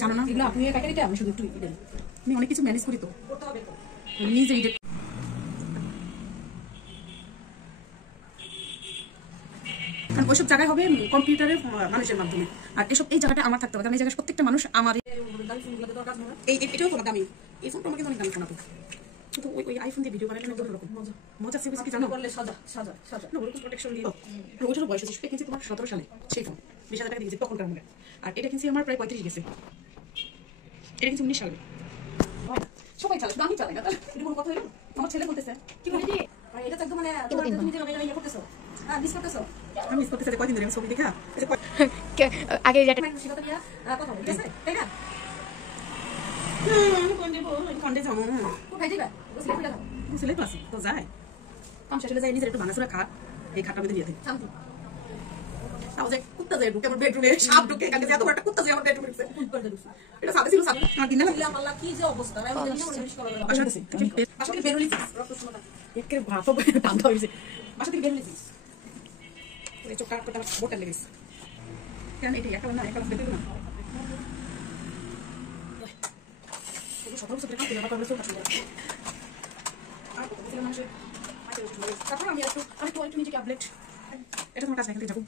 জানো না এগুলো আপনি কাটে দিতে আমি শুধু একটু দেন। আমি অনেক কিছু ম্যানেজ করি তো করতে হবে তো। নিজে এডিট। কারণ ওইসব জায়গায় হবে কম্পিউটারের মানুষের মাধ্যমে, আর এসব এই জায়গাটা আমার থাকতে হবে, কারণ এই জায়গায় প্রত্যেকটা মানুষ আমার দামি ফোনগুলোতে দরকার না। এই এটাও তো দামি, এই ফোনটা আমাকে অনেক দামি শোনাবো, কিন্তু ওই আইফোন দিয়ে ভিডিও বানালে অনেক রকম মজা মজা আছে কিছু কি জানো? করলে সাজা সাজা সাজা না ওরকম প্রোটেকশন দিও। ওইটারও বয়স আছে, সেটা কিনছি তোমার 17 সালে, সেই ফোন 20,000 টাকা দিয়েছি তখনকার মনে। আর এটা কিনছি আমার প্রায় 35 গেছে, এটা কিনছি 19 সালে। সবাই চালায়, শুধু আমি চালাই না। এটা কোনো কথা হলো? আমার ছেলে বলতেছে কি বলি দি এটা তো একদম মানে তোমার তুমি যে এটা ইয়ে করতেছো মিস করতেছো। আমি মিস করতেছি কয়দিন ধরে ছবি দেখা আগে যেটা মানে শিখাতে গিয়া কথা বলতেছে তাই না? কোন দেবো কন্ডে যাবো কোথায় যাবে বুঝলে কইলা দাও ছেলে তো আছে তো যায় কাম শেষে যায় নিজের একটু ভাঙাচোরা খা, এই খাটটা মধ্যে দিয়ে দেয়। শান্তি তাও যে কুত্তা যায় ঢুকে আমার বেডরুমে, সাপ ঢুকে কাকে যে এত বড় একটা কুত্তা যায় আমার বেডরুমে ঢুকছে। করে দিছি এটা সাথে ছিল সাথে আমার দিনে আল্লাহ আল্লাহ কি যে অবস্থা আমি জানি না জিনিস করা লাগবে। বাসা থেকে বেরোলি রক্ত শোনা একে ভাত টান্দা হয়েছে, বাসা থেকে বেরোলি এই চোখ কাট করতে আমার বোটাল লেগেছে। কেন এটা একা না, একা বেরোবে না। 17 বছর কাজ করে আবার চোখ কাটছে। আর কত বছর মানুষের তারপর আমি একটু নিজেকে আপডেট, এটা তোমার কাছে এখান থেকে যাবো।